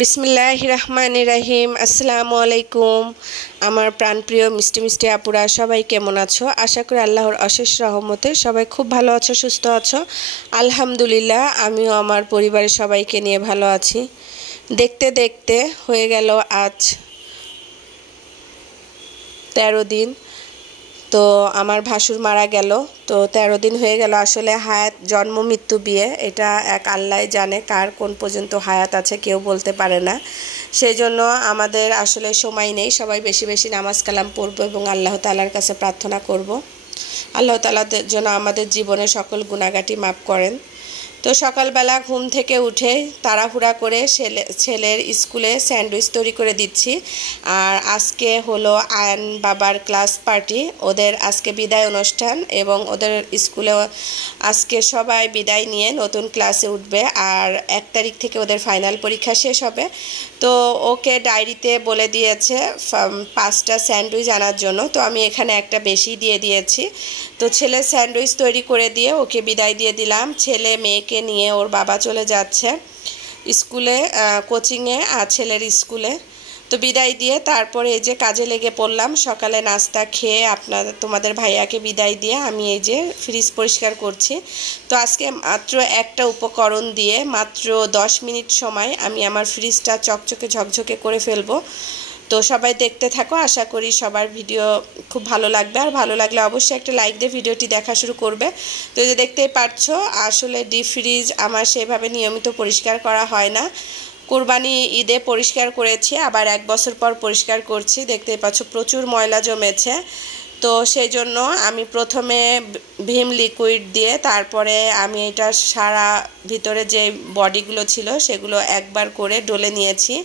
বিসমিল্লাহির রহমানির রহিম। আসসালামু আলাইকুম। আমার প্রাণপ্রিয় মিষ্টি মিষ্টি আপুরা সবাই কেমন আছো? আশা করি আল্লাহর অশেষ রহমতে সবাই খুব ভালো আছো, সুস্থ আছো। আলহামদুলিল্লাহ, আমিও আমার পরিবারের সবাইকে নিয়ে ভালো আছি। দেখতে দেখতে হয়ে গেল আজ 13 দিন। তো আমার ভাসুর মারা গেল, তো 13 দিন হয়ে গেল। আসলে হায়াত, জন্ম মৃত্যু বিয়ে, এটা এক আল্লাহ জানে কার কোন পর্যন্ত হায়াত আছে, কেউ বলতে পারে না। সেই জন্য আমাদের আসলে সময় নেই। সবাই বেশি বেশি নামাজ কালাম পড়বো এবং আল্লাহ তাআলার কাছে প্রার্থনা করব আল্লাহ তাআলা যেন আমাদের জীবনে সকল গুনাহগাটি মাফ করেন। তো সকালবেলা ঘুম থেকে উঠে তাড়াহুড়া করে ছেলের স্কুলে স্যান্ডউইচ তৈরি করে দিচ্ছি। আর আজকে হলো আয়ন বাবার ক্লাস পার্টি, ওদের আজকে বিদায় অনুষ্ঠান এবং ওদের স্কুলে আজকে সবাই বিদায় নিয়ে নতুন ক্লাসে উঠবে। আর 1 তারিখ থেকে ওদের ফাইনাল পরীক্ষা শেষ হবে। তো ওকে ডায়েরিতে বলে দিয়েছে 5টা স্যান্ডউইচ আনার জন্য, তো আমি এখানে একটা বেশি দিয়ে দিয়েছি। তো ছেলে স্যান্ডউইচ তৈরি করে দিয়ে ওকে বিদায় দিয়ে দিলাম। ছেলে মেয়েকে নিয়ে ওর বাবা চলে যাচ্ছে স্কুলে, কোচিংয়ে, আর ছেলের স্কুলে। তো বিদায় দিয়ে তারপরে এই যে কাজে লেগে পড়লাম। সকালে নাস্তা খেয়ে তোমাদের ভাইয়াকে বিদায় দিয়ে আমি এই যে ফ্রিজ পরিষ্কার করছি। তো আজকে মাত্র একটা উপকরণ দিয়ে মাত্র 10 মিনিট সময় আমি আমার ফ্রিজটা চকচকে ঝকঝকে করে ফেলবো। তো সবাই দেখতে থাকো, আশা করি সবার ভিডিও খুব ভালো লাগবে। আর ভালো লাগলে অবশ্যই একটা লাইক দিয়ে ভিডিওটি দেখা শুরু করবে। তো এই যে দেখতেই পাচ্ছ, আসলে ডিপ ফ্রিজ আমার সেভাবে নিয়মিত পরিষ্কার করা হয় না। কুরবানি ঈদে পরিষ্কার করেছি, আবার 1 বছর পর পরিষ্কার করছি। দেখতেই পাচ্ছ প্রচুর ময়লা জমেছে। তো সেই জন্য আমি প্রথমে ভিম লিকুইড দিয়ে তারপরে আমি এটা সারা ভিতরে যে বডিগুলো ছিল সেগুলো একবার করে ডলে নিয়েছি।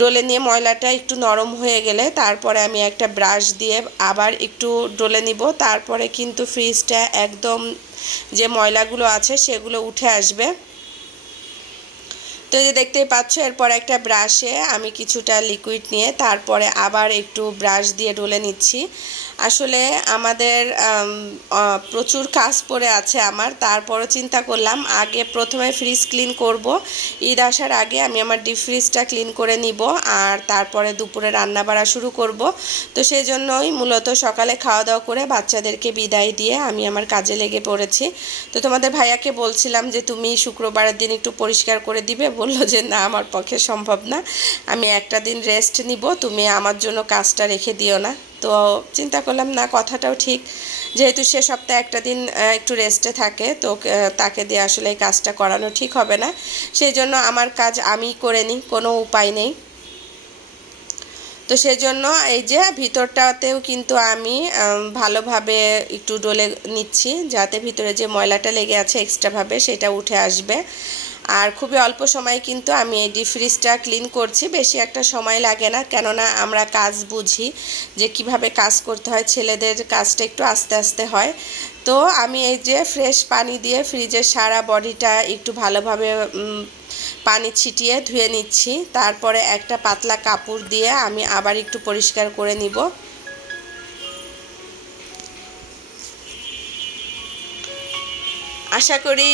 ডলে নিয়ে ময়লাটা একটু নরম হয়ে গেলে তারপরে আমি একটা ব্রাশ দিয়ে আবার একটু ডলে নিব। তারপরে কিন্তু ফ্রিজটা একদম যে ময়লাগুলো আছে সেগুলো উঠে আসবে। তো এই যে দেখতেই পাচ্ছ, এরপর একটা ব্রাশে আমি কিছুটা লিকুইড নিয়ে তারপরে আবার একটু ব্রাশ দিয়ে ডলে নিচ্ছি। আসলে আমাদের প্রচুর কাজ পড়ে আছে আমার, তারপরও চিন্তা করলাম আগে প্রথমে ফ্রিজ ক্লিন করব। ঈদ আসার আগে আমি আমার ডিপ ফ্রিজটা ক্লিন করে নিব, আর তারপরে দুপুরে রান্না বাড়া শুরু করব। তো সেই জন্যই মূলত সকালে খাওয়া দাওয়া করে বাচ্চাদেরকে বিদায় দিয়ে আমি আমার কাজে লেগে পড়েছি। তো তোমাদের ভাইয়াকে বলছিলাম যে তুমি শুক্রবারের দিন একটু পরিষ্কার করে দিবে, বললো যে না, আমার পক্ষে সম্ভব না, আমি একটা দিন রেস্ট নিব, তুমি আমার জন্য কাজটা রেখে দিও না। তো চিন্তা করলাম না, কথাটাও ঠিক, যেহেতু সে সপ্তাহে একটা দিন একটু রেস্টে থাকে, তো তাকে দিয়ে আসলে এই কাজটা করানো ঠিক হবে না। সেই জন্য আমার কাজ আমি করে নিই, কোনো উপায় নেই। তো সেজন্য এই যে ভিতরটাতেও কিন্তু আমি ভালোভাবে একটু ডলে নিচ্ছি, যাতে ভিতরে যে ময়লাটা লেগে আছে এক্সট্রাভাবে সেটা উঠে আসবে। আর খুবই অল্প সময় কিন্তু আমি এই ডিপ ফ্রিজটা ক্লিন করছি, বেশি একটা সময় লাগে না, কেননা আমরা কাজ বুঝি যে কিভাবে কাজ করতে হয়, ছেলেদের কাজটা একটু আস্তে আস্তে হয়। তো আমি এই যে ফ্রেশ পানি দিয়ে ফ্রিজের সারা বডিটা একটু ভালোভাবে পানি ছিটিয়ে ধুয়ে নিচ্ছি। তারপরে একটা পাতলা কাপড় দিয়ে আমি আবার একটু পরিষ্কার করে নিব। আশা করি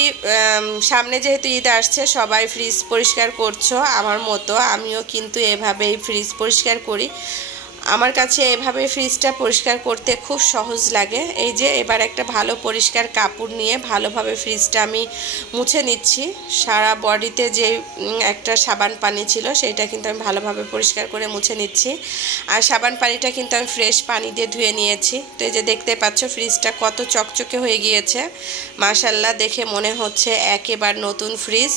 সামনে যেহেতু ঈদ আসছে সবাই ফ্রিজ পরিষ্কার করছো আমার মতো, আমিও কিন্তু এভাবেই ফ্রিজ পরিষ্কার করি। আমার কাছে এভাবে ফ্রিজটা পরিষ্কার করতে খুব সহজ লাগে। এই যে এবার একটা ভালো পরিষ্কার কাপড় নিয়ে ভালোভাবে ফ্রিজটা আমি মুছে নিচ্ছি। সারা বডিতে যে একটা সাবান পানি ছিল সেটা কিন্তু আমি ভালোভাবে পরিষ্কার করে মুছে নিচ্ছি। আর সাবান পানিটা কিন্তু আমি ফ্রেশ পানি দিয়ে ধুয়ে নিয়েছি। তো এই যে দেখতে পাচ্ছ ফ্রিজটা কত চকচকে হয়ে গিয়েছে, মাশাআল্লাহ, দেখে মনে হচ্ছে একেবারে নতুন ফ্রিজ।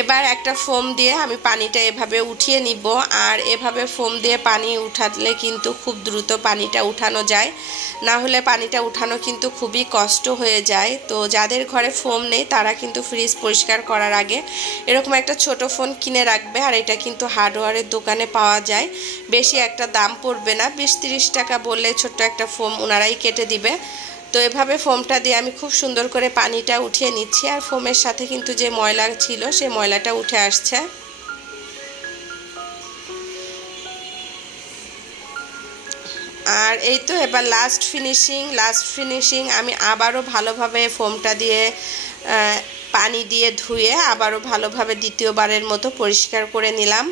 এবার একটা ফোম দিয়ে আমি পানিটা এভাবে উঠিয়ে নিব। আর এভাবে ফোম দিয়ে পানি উঠালে কিন্তু খুব দ্রুত পানিটা উঠানো যায়, না হলে পানিটা উঠানো কিন্তু খুবই কষ্ট হয়ে যায়। তো যাদের ঘরে ফোম নেই তারা কিন্তু ফ্রিজ পরিষ্কার করার আগে এরকম একটা ছোট ফোন কিনে রাখবে। আর এটা কিন্তু হার্ডওয়্যারের দোকানে পাওয়া যায়, বেশি একটা দাম পড়বে না, 20-30 টাকা বললে ছোট্ট একটা ফোম ওনারাই কেটে দিবে। তো এভাবে ফোমটা দিয়ে আমি খুব সুন্দর করে পানিটা উঠিয়ে নিচ্ছি। আর ফোমের সাথে কিন্তু যে ময়লা ছিল সেই ময়লাটা উঠে আসছে। আর এই তো এবার লাস্ট ফিনিশিং আমি আবারও ভালোভাবে ফোমটা দিয়ে পানি দিয়ে ধুয়ে আবারও ভালোভাবে দ্বিতীয়বারের মতো পরিষ্কার করে নিলাম।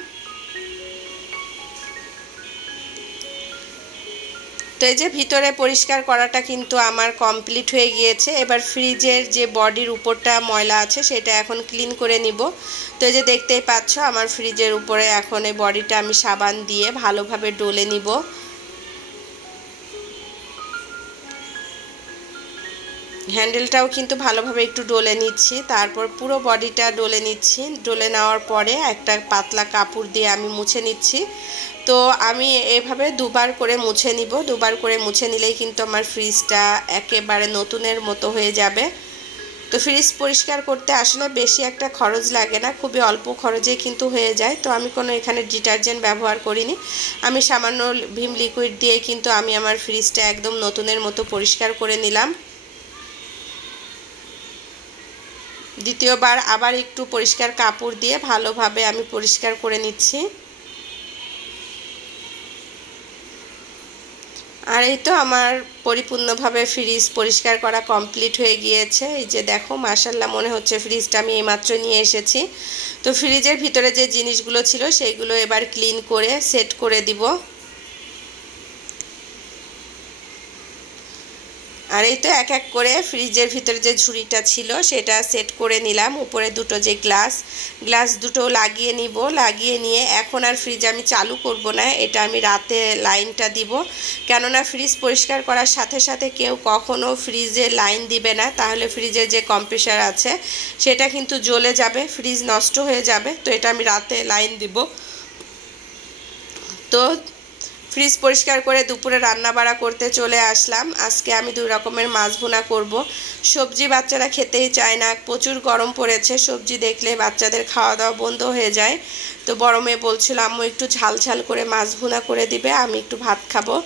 তো এই যে ভিতরে পরিষ্কার করাটা কিন্তু আমার কমপ্লিট হয়ে গিয়েছে। এবার ফ্রিজের যে বডির উপরটা ময়লা আছে সেটা এখন ক্লিন করে নিব। তো এই যে দেখতেই পাচ্ছ আমার ফ্রিজের উপরে এখন এই বডিটা আমি সাবান দিয়ে ভালোভাবে ডলে নিব। হ্যান্ডেলটাও কিন্তু ভালোভাবে একটু ডলে নিচ্ছি, তারপর পুরো বডিটা ডলে নিচ্ছি। ডলে নেওয়ার পরে একটা পাতলা কাপড় দিয়ে আমি মুছে নিচ্ছি। তো আমি এভাবে দুবার করে মুছে নিব। দুবার করে মুছে নিলেই কিন্তু আমার ফ্রিজটা একেবারে নতুনের মতো হয়ে যাবে। তো ফ্রিজ পরিষ্কার করতে আসলে বেশি একটা খরচ লাগে না, খুবই অল্প খরচে কিন্তু হয়ে যায়। তো আমি কোনো এখানে ডিটারজেন্ট ব্যবহার করিনি, আমি সামান্য ভিম লিকুইড দিয়ে কিন্তু আমি আমার ফ্রিজটা একদম নতুনের মতো পরিষ্কার করে নিলাম। দ্বিতীয়বার আবার একটু পরিষ্কার কাপড় দিয়ে ভালোভাবে আমি পরিষ্কার করে নিচ্ছি। আর এই তো আমার পরিপূর্ণভাবে ফ্রিজ পরিষ্কার করা কমপ্লিট হয়ে গিয়েছে। এই যে দেখো মাশাআল্লাহ, মনে হচ্ছে ফ্রিজটা আমি এইমাত্র নিয়ে এসেছি। তো ফ্রিজের ভিতরে যে জিনিসগুলো ছিল সেইগুলো এবার ক্লিন করে সেট করে দিব। আর এই তো এক এক করে ফ্রিজের ভিতরে যে ঝুড়িটা ছিল সেটা সেট করে নিলাম। উপরে দুটো যে গ্লাস দুটো লাগিয়ে নিব। লাগিয়ে নিয়ে এখন আর ফ্রিজ আমি চালু করব না, এটা আমি রাতে লাইনটা দিব। কেননা ফ্রিজ পরিষ্কার করার সাথে সাথে কেউ কখনো ফ্রিজে লাইন দিবে না, তাহলে ফ্রিজের যে কম্প্রেসার আছে সেটা কিন্তু জ্বলে যাবে, ফ্রিজ নষ্ট হয়ে যাবে। তো এটা আমি রাতে লাইন দিব। তো ফ্রিজ পরিষ্কার করে দুপুরে রান্না বাড়া করতে চলে আসলাম। আজকে আমি দুই রকমের মাছ ভুনা করব। সবজি বাচ্চারা খেতেই চায় না, প্রচুর গরম পড়েছে, সবজি দেখলে বাচ্চাদের খাওয়া দাওয়া বন্ধ হয়ে যায়। তো বড় মেয়ে বলছিল আম্মু একটু ঝাল ঝাল করে মাছ ভুনা করে দিবে, আমি একটু ভাত খাবো।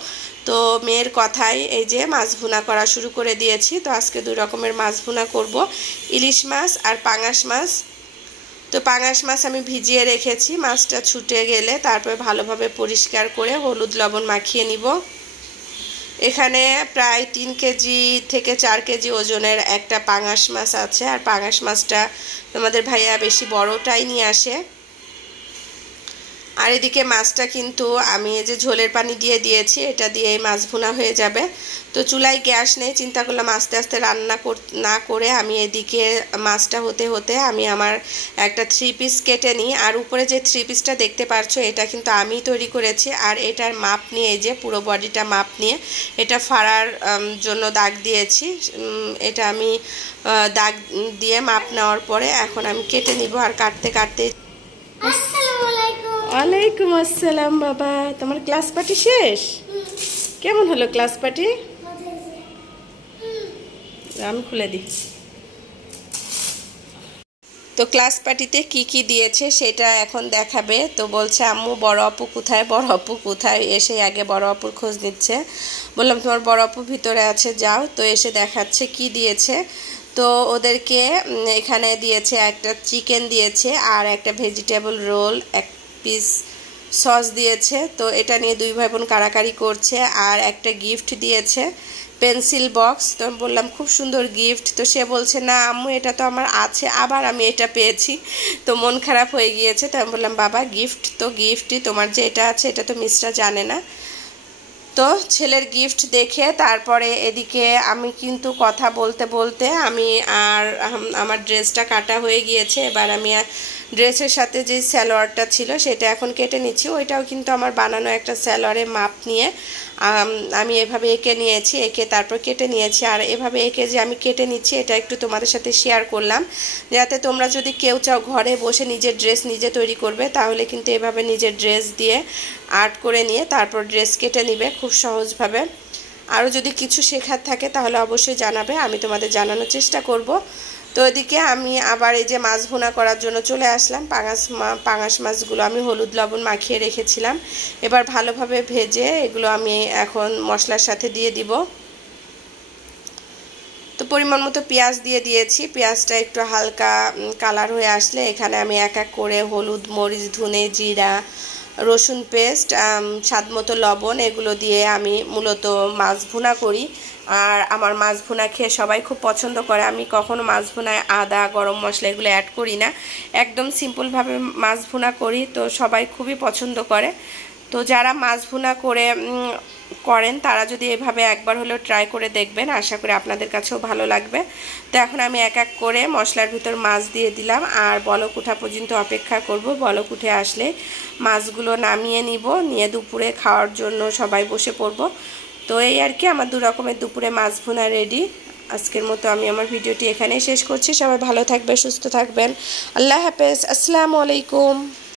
তো মেয়ের কথাই এই যে মাছ ভুনা করা শুরু করে দিয়েছি। তো আজকে দুই রকমের মাছ ভুনা করব, ইলিশ মাছ আর পাঙাশ মাছ। তো পাঙাশ মাছ আমি ভিজিয়ে রেখেছি, মাছটা ছুটে গেলে তারপরে ভালোভাবে পরিষ্কার করে হলুদ লবণ মাখিয়ে নিব। এখানে প্রায় 3 কেজি থেকে 4 কেজি ওজনের একটা পাঙাশ মাছ আছে। আর পাঙাশ মাছটা তোমাদের ভাইয়া বেশি বড়টাই নিয়ে আসে। আর এদিকে মাছটা কিন্তু আমি এই যে ঝোলের পানি দিয়ে দিয়েছি, এটা দিয়েই মাছ ভুনা হয়ে যাবে। তো চুলায় গ্যাস নেই, চিন্তা করলাম আস্তে আস্তে রান্না না করে আমি এদিকে মাছটা হতে হতে আমি আমার একটা 3 পিস কেটে নিই। আর উপরে যে 3 পিসটা দেখতে পাচ্ছ এটা কিন্তু আমি তৈরি করেছি। আর এটার মাপ নিয়ে এই যে পুরো বডিটা মাপ নিয়ে এটা ফাড়ার জন্য দাগ দিয়েছি। এটা আমি দাগ দিয়ে মাপ নেওয়ার পরে এখন আমি কেটে নিব। আর কাটতে কাটতে ওয়ালাইকুম আসসালাম বাবা, তোমার ক্লাস পার্টি শেষ? কেমন হলো ক্লাস পার্টি? আমি খুলে দিই। তো ক্লাস পার্টিতে কি কি দিয়েছে সেটা এখন দেখাবে। তো বলছে আম্মু বড় আপু কোথায়, বড় আপু কোথায়, এসে আগে বড় আপুর খোঁজ নিচ্ছে। বললাম তোমার বড় আপু ভিতরে আছে, যাও। তো এসে দেখাচ্ছে কি দিয়েছে। তো ওদেরকে এখানে দিয়েছে একটা চিকেন দিয়েছে আর একটা ভেজিটেবল রোল, এক পিস সস দিয়েছে। তো এটা নিয়ে দুই ভাই বোন কাড়াকাড়ি করছে। আর একটা গিফট দিয়েছে, পেন্সিল বক্স। তো আমি বললাম খুব সুন্দর গিফট। তো সে বলছে না আম্মু এটা তো আমার আছে, আবার আমি এটা পেয়েছি। তো মন খারাপ হয়ে গিয়েছে। তো আমি বললাম বাবা গিফট তো গিফটই, তোমার যে এটা আছে এটা তো মিসরা জানে না। তো ছেলের গিফট দেখে তারপরে এদিকে আমি কিন্তু কথা বলতে বলতে আমি আর আমার ড্রেসটা কাটা হয়ে গিয়েছে। এবার আমি ড্রেসের সাথে যে সালোয়ারটা ছিল সেটা এখন কেটে নিচ্ছি। ওইটাও কিন্তু আমার বানানো একটা সালোয়ারের মাপ নিয়ে আমি এভাবে এঁকে নিয়েছি, এঁকে তারপর কেটে নিয়েছি। আর এভাবে এঁকে যে আমি কেটে নিচ্ছি এটা একটু তোমাদের সাথে শেয়ার করলাম, যাতে তোমরা যদি কেউ চাও ঘরে বসে নিজের ড্রেস নিজে তৈরি করবে তাহলে কিন্তু এভাবে নিজের ড্রেস দিয়ে আর্ট করে নিয়ে তারপর ড্রেস কেটে নিবে খুব সহজভাবে। আরও যদি কিছু শেখার থাকে তাহলে অবশ্যই জানাবে, আমি তোমাদের জানানোর চেষ্টা করব। তো এদিকে আমি আবার এই যে মাছ ভুনা করার জন্য চলে আসলাম। পাঙাশ মাছগুলো আমি হলুদ লবণ মাখিয়ে রেখেছিলাম, এবার ভালোভাবে ভেজে এগুলো আমি এখন মশলার সাথে দিয়ে দিব। তো পরিমাণ মতো পেঁয়াজ দিয়ে দিয়েছি, পেঁয়াজটা একটু হালকা কালার হয়ে আসলে এখানে আমি এক এক করে হলুদ মরিচ ধনে জিরা রসুন পেস্ট, স্বাদ মতো লবণ, এগুলো দিয়ে আমি মূলত মাছ ভুনা করি। আর আমার মাছ ভুনা খেয়ে সবাই খুব পছন্দ করে। আমি কখনো মাছ ভুনায় আদা, গরম মশলা এগুলো অ্যাড করি না, একদম সিম্পলভাবে মাছ ভুনা করি, তো সবাই খুবই পছন্দ করে। তো যারা মাছ ভুনা করেন তারা যদি এভাবে একবার হলেও ট্রাই করে দেখবেন, আশা করি আপনাদের কাছেও ভালো লাগবে। তো এখন আমি এক এক করে মশলার ভিতর মাছ দিয়ে দিলাম, আর বলক ওঠা পর্যন্ত অপেক্ষা করব। বলক উঠে আসলে মাছগুলো নামিয়ে নিয়ে দুপুরে খাওয়ার জন্য সবাই বসে পড়ব। তো এই আর কি, আমার 2 রকমের দুপুরে মাছ ভুনা রেডি। আজকের মতো আমি আমার ভিডিওটি এখানেই শেষ করছি। সবাই ভালো থাকবেন, সুস্থ থাকবেন। আল্লাহ হাফেজ, আসসালামু আলাইকুম।